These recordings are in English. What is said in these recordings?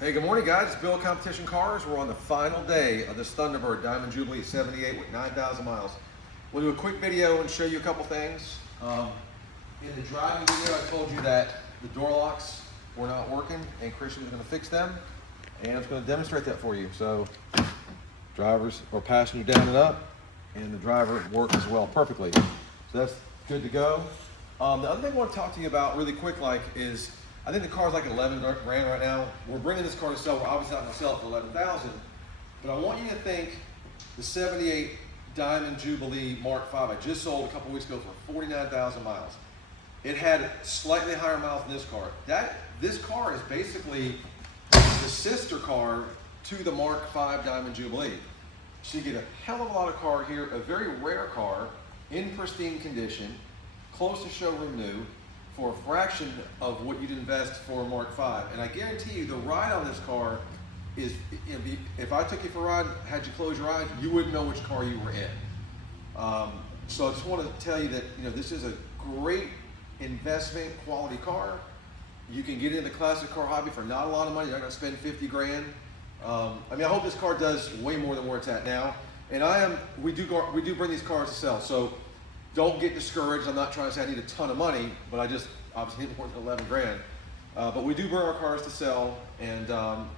Hey, good morning, guys. It's Bill Competition Cars. We're on the final day of this Thunderbird Diamond Jubilee 78 with 9,000 miles. We'll do a quick video and show you a couple things. In the driving video, I told you that the door locks were not working and Christian was going to fix them, and I was going to demonstrate that for you. So, drivers or passenger down and up, and the driver worked as well perfectly. So that's good to go. The other thing I want to talk to you about really quick, is I think the car's like 11 grand right now. We're bringing this car to sell. We're obviously not going to sell it for 11,000, but I want you to think the 78 Diamond Jubilee Mark V I just sold a couple weeks ago for 49,000 miles. It had slightly higher miles than this car. This car is basically the sister car to the Mark V Diamond Jubilee. So you get a hell of a lot of car here, a very rare car in pristine condition, close to showroom new, for a fraction of what you'd invest for a Mark V. And I guarantee you the ride on this car is, if I took you for a ride, had you close your eyes, you wouldn't know which car you were in. So I just want to tell you that this is a great investment quality car. You can get into the classic car hobby for not a lot of money. You're not going to spend 50 grand. I hope this car does way more than where it's at now. And we do bring these cars to sell. So don't get discouraged. I'm not trying to say I need a ton of money, but I just obviously need more than 11 grand. But we do bring our cars to sell, and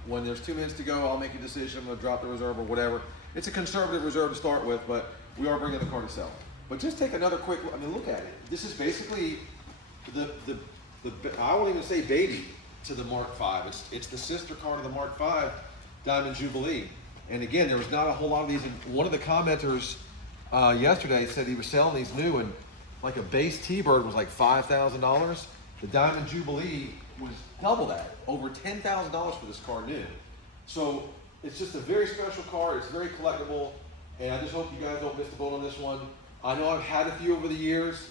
when there's 2 minutes to go, I'll make a decision. I'm going to drop the reserve or whatever. It's a conservative reserve to start with, but we are bringing the car to sell. But just take another quick look. Look at it. This is basically I won't even say baby to the Mark V. It's the sister car to the Mark V Diamond Jubilee. And again, there was not a whole lot of these. And one of the commenters yesterday said he was selling these new, and like a base T-Bird was like $5,000. The Diamond Jubilee was double that, over $10,000 for this car new. So it's just a very special car. It's very collectible, and I just hope you guys don't miss the boat on this one. I know I've had a few over the years,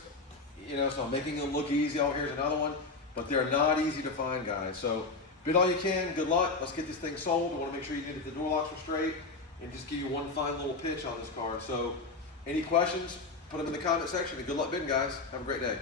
so I'm making them look easy. Oh, here's another one, but they're not easy to find, guys. So bid all you can. Good luck. Let's get this thing sold. I want to make sure you get the door locks were straight, and just give you one fine little pitch on this car. So any questions, put them in the comment section, and good luck bidding, guys. Have a great day.